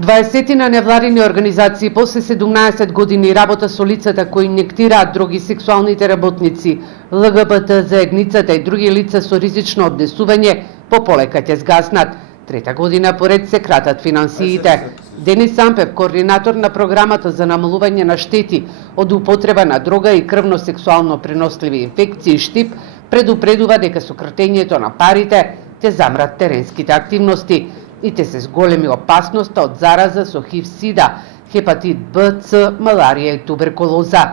20 невладини организации после 17 години работа со лицата кои инјектираат дроги сексуалните работници, ЛГБТ заедницата и други лица со ризично однесување пополека ќе згаснат. Трета година поред се кратат финансиите. Денис Ампев, координатор на програмата за намалување на штети од употреба на дрога и крвно-сексуално преносливи инфекции ШТИП, предупредува дека сократењето на парите ќе замрат теренските активности и те се зголеми опасноста од зараза со ХИВ-СИДА, хепатит Б, Ц, маларија и туберкулоза.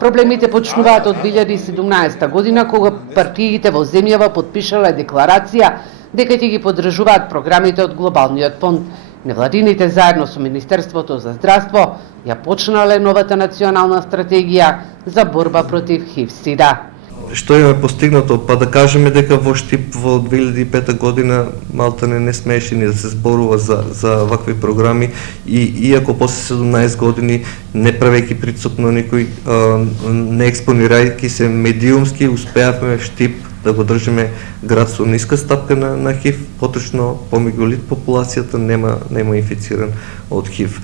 Проблемите почнуваат од 2017 година, кога партиите во земјава подпишале декларација дека ќе ги поддржуваат програмите од Глобалниот фонд. Невладините заедно со Министерството за здравство ја почнале новата национална стратегија за борба против ХИВ-СИДА. Што е постигнато? Па да кажеме дека во ШТИП во 2005 година малтане не смееше ни да се зборува за вакви програми и иако после 17 години не правејќи притисок на никој, не експонирајќи се медиумски, успеавме ШТИП да го држиме град со ниска стапка на ХИВ, поточно помеѓу популацијата нема инфициран од ХИВ.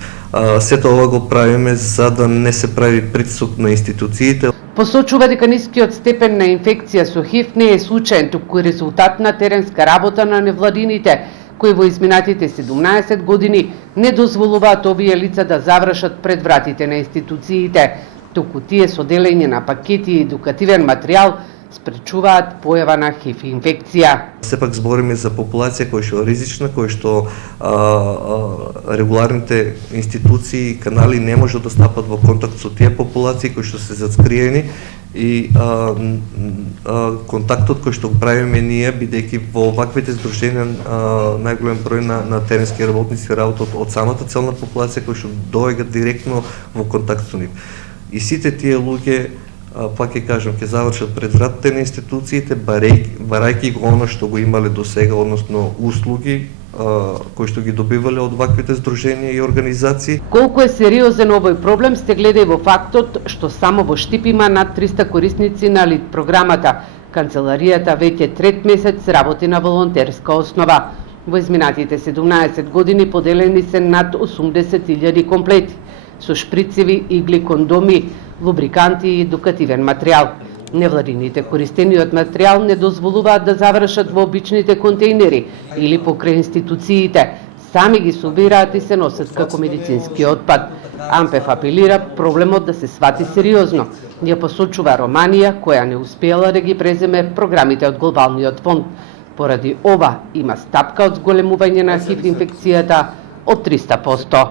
Сето ова го правиме за да не се прави притисок на институциите. Посочува дека нискиот степен на инфекција со ХИВ не е случаен, туку резултат на теренска работа на невладините, кои во изминатите 17 години не дозволуваат овие лица да завршат пред вратите на институциите, туку тие со делење на пакети и едукативен материјал спречуваат појава на ХИВ инфекција. Сепак збориме за популација која што е ризична, која што регуларните институции и канали не можат да стапат во контакт со тие популации кои што се заскриени и контактот кој што го правиме ние, бидејќи во ваквите здруженија најголем број на теренски работници работат од самата целна популација кои што доаѓаат директно во контакт со нив. И сите тие луѓе, пак ќе кажам, ќе завршат пред вратите на институциите, барајќи го оно што го имале до сега, односно услуги кои што ги добивале од ваквите здруженија и организации. Колку е сериозен овој проблем сте гледа и во фактот што само во ШТИП има над 300 корисници на ЛИД програмата. Канцеларијата веќе трет месец работи на волонтерска основа. Во изминатите 17 години поделени се над 80.000 комплети со шприцеви, игли, кондоми, лубриканти и едукативен материјал. Невладините користениот материјал не дозволуваат да завршат во обичните контейнери или покрај институциите. Сами ги собираат и се носат како медицински отпад. Ампев апелира проблемот да се свати сериозно. Ја посочува Романија, која не успеала да ги преземе програмите од Глобалниот фонд. Поради ова има стапка од зголемување на ХИВ инфекцијата од 300%.